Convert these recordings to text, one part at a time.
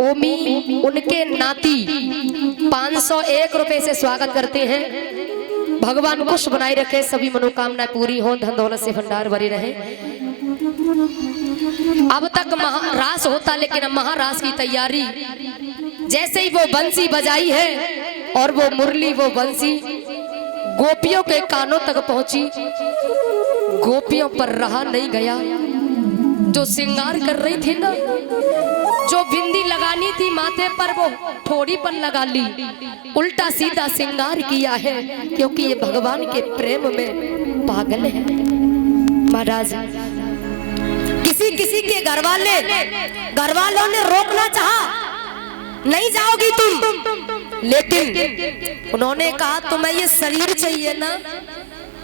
ओमी उनके नाती 501 रुपए से स्वागत करते हैं। भगवान खुश बनाए रखे, सभी मनोकामनाएं पूरी हो, धन दौलत से भंडार भरे रहे। अब तक महारास होता, लेकिन अब महारास की तैयारी। जैसे ही वो बंसी बजाई है और वो मुरली, वो बंसी गोपियों के कानों तक पहुंची, गोपियों पर रहा नहीं गया। जो श्रृंगार कर रही थी ना, जो बिंदी लगानी थी माथे पर, वो ठोड़ी पर लगा ली। उल्टा सीधा श्रृंगार किया है, क्योंकि ये भगवान के प्रेम में पागल है। महाराज, किसी किसी के घर वालों ने रोकना चाहा, नहीं जाओगी तुम, लेकिन उन्होंने कहा तुम्हें ये शरीर चाहिए ना,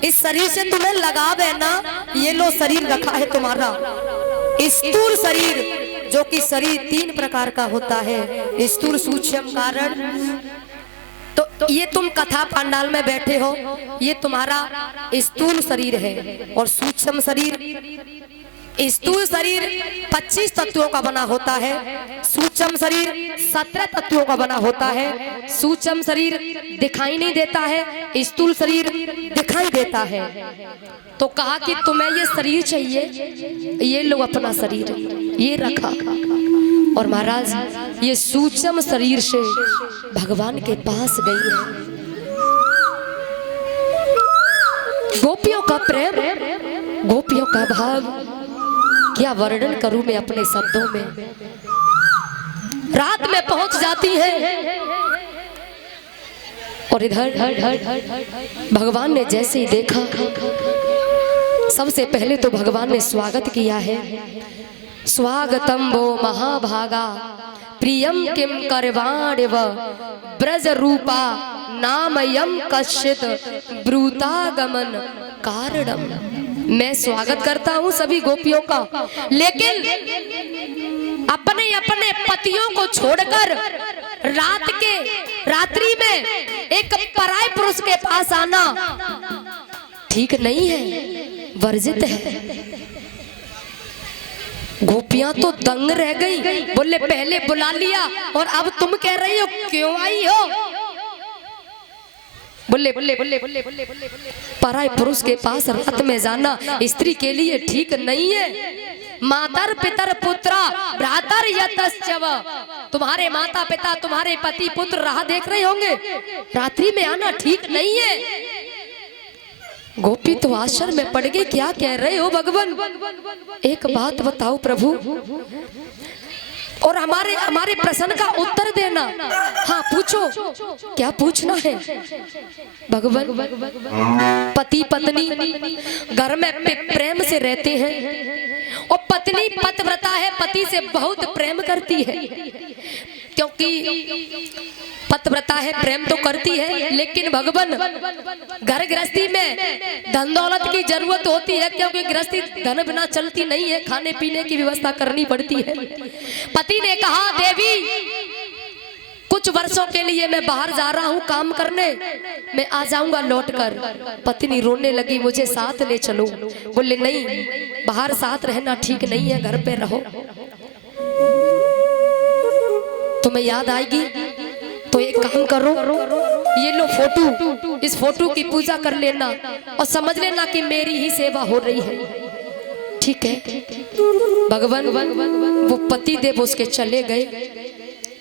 इस शरीर से तुम्हें लगाव है ना, ये लो शरीर रखा है तुम्हारा, स्थूल शरीर, जो कि शरीर 3 प्रकार का होता है, स्थूल, सूक्ष्म, कारण। तो ये तुम कथा पंडाल में बैठे हो, ये तुम्हारा स्थूल शरीर है। और सूक्ष्म शरीर, स्थूल शरीर 25 तत्वों का बना होता है, सूक्ष्म शरीर 17 तत्वों का बना होता है। सूक्ष्म शरीर दिखाई नहीं देता है, स्थूल शरीर दिखाई देता है। तो कहा कि तुम्हें ये शरीर चाहिए, ये लो अपना शरीर, ये रखा। और महाराज, ये सूक्ष्म शरीर से भगवान के पास गई है। गोपियों का प्रेम, गोपियों का भाव क्या वर्णन करूं मैं अपने शब्दों में। रात में पहुंच जाती है और इधर भगवान ने जैसे ही देखा, सबसे पहले तो भगवान ने स्वागत किया है। स्वागतम वो महाभागा प्रियम किम करवाणिव ब्रज रूपा नामयम कश्चित ब्रूतागमन कारणम। मैं स्वागत करता हूं सभी गोपियों का, लेकिन अपने अपने पतियों को छोड़कर रात्रि में एक पराये पुरुष के पास आना ठीक नहीं है, वर्जित है। गोपियां तो दंग रह गई, बोले पहले बुला लिया और अब तुम कह रही हो क्यों आई हो। बोले पराये पुरुष के पास रात में जाना स्त्री के लिए ठीक नहीं है। मातर पितर पुत्रा भ्रातर यतश्चव, तुम्हारे माता पिता, तुम्हारे पति पुत्र राह देख रहे होंगे, रात्रि में आना ठीक नहीं है। गोपी तो आश्चर्य में पड़ गई, क्या कह रहे हो भगवान, एक बात बताओ प्रभु, और हमारे प्रश्न का उत्तर देना। हाँ पूछो, क्या पूछना है भगवान। पति पत्नी घर में प्रेम से रहते हैं और पत्नी पतिव्रता है, पति से बहुत प्रेम करती है, क्योंकि पतिव्रता है, प्रेम तो करती है, लेकिन भगवान घर गृहस्थी में धन दौलत की जरूरत होती है, क्योंकि गृहस्थी धन बिना चलती नहीं है, खाने पीने की व्यवस्था करनी पड़ती है। पति ने कहा देवी कुछ वर्षों के लिए मैं बाहर जा रहा हूँ काम करने, मैं आ जाऊंगा लौटकर। पत्नी रोने लगी, मुझे साथ ले चलो। बोले नहीं, बाहर साथ रहना ठीक नहीं है, घर पे रहो, तुम्हें याद आएगी तो एक काम करो, ये लो फोटो, इस फोटो की पूजा कर लेना और समझ लेना कि मेरी ही सेवा हो रही है, ठीक है। भगवान वो पति देव उसके चले गए,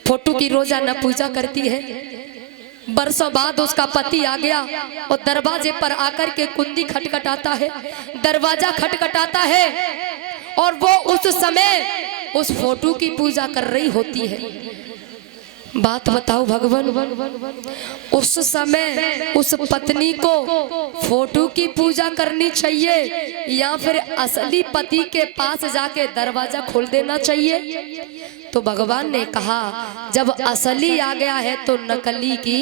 फोटो की रोजाना पूजा करती है। बरसों बाद उसका पति आ गया और दरवाजे पर आकर के कुंडी खटखटाता है, दरवाजा खटखटाता है और वो उस समय उस फोटो की पूजा कर रही होती है। बात बताओ भगवान, उस समय उस पत्नी को फोटो की पूजा करनी चाहिए या फिर असली पति के पास जाके दरवाजा खोल देना चाहिए? तो भगवान ने कहा जब असली आ गया है तो नकली की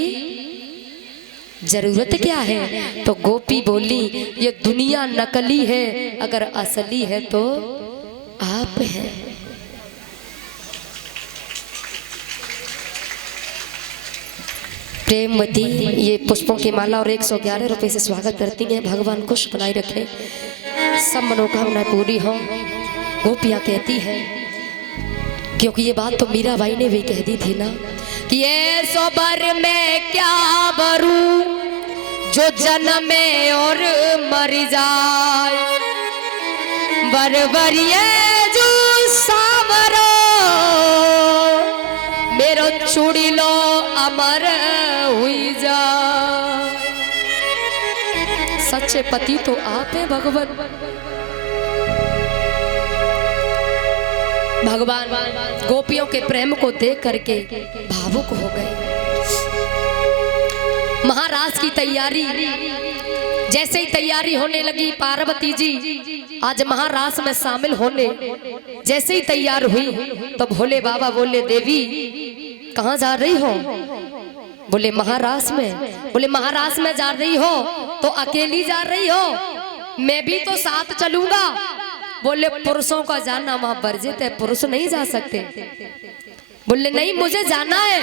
जरूरत क्या है। तो गोपी बोली ये दुनिया नकली है, अगर असली है तो आप हैं। प्रेमवती ये पुष्पों की माला और 111 रुपए से स्वागत करती हैं। भगवान खुश बनाए रखे, सब मनोकामनाएं पूरी हो। गोपियां कहती है क्योंकि ये बात तो मीराबाई ने भी कह दी थी ना कि ये सोबर में क्या बरू जो जन्मे और मर जाए, बरबर ये जो सावरो मेरो चूड़ी लो अमर हुई जा। सच्चे पति तो आप है भगवान। भगवान गोपियों के प्रेम को देख करके भावुक हो गए। महाराज की तैयारी, जैसे ही तैयारी होने लगी, पार्वती जी आज महारास में शामिल होने जैसे ही तैयार हुई तो भोले बाबा बोले, देवी कहाँ जा रही हो? बोले महारास में। बोले महारास में जा रही हो तो अकेली जा रही हो? मैं भी तो साथ चलूंगा। बोले पुरुषों का जाना वहां वर्जित है, पुरुष नहीं जा सकते। बोले नहीं मुझे जाना है।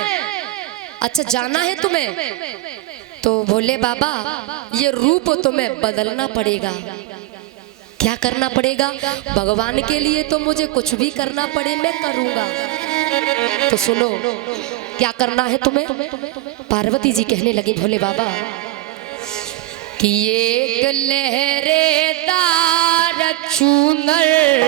अच्छा जाना है तुम्हें? तो बोले बाबा ये रूप तुम्हें बदलना पड़ेगा। क्या करना पड़ेगा? भगवान के लिए तो मुझे कुछ भी करना पड़े मैं करूंगा। तो सुनो क्या करना है तुम्हें? पार्वती जी कहने लगी भोले बाबा कि एक लहरेदार चूनर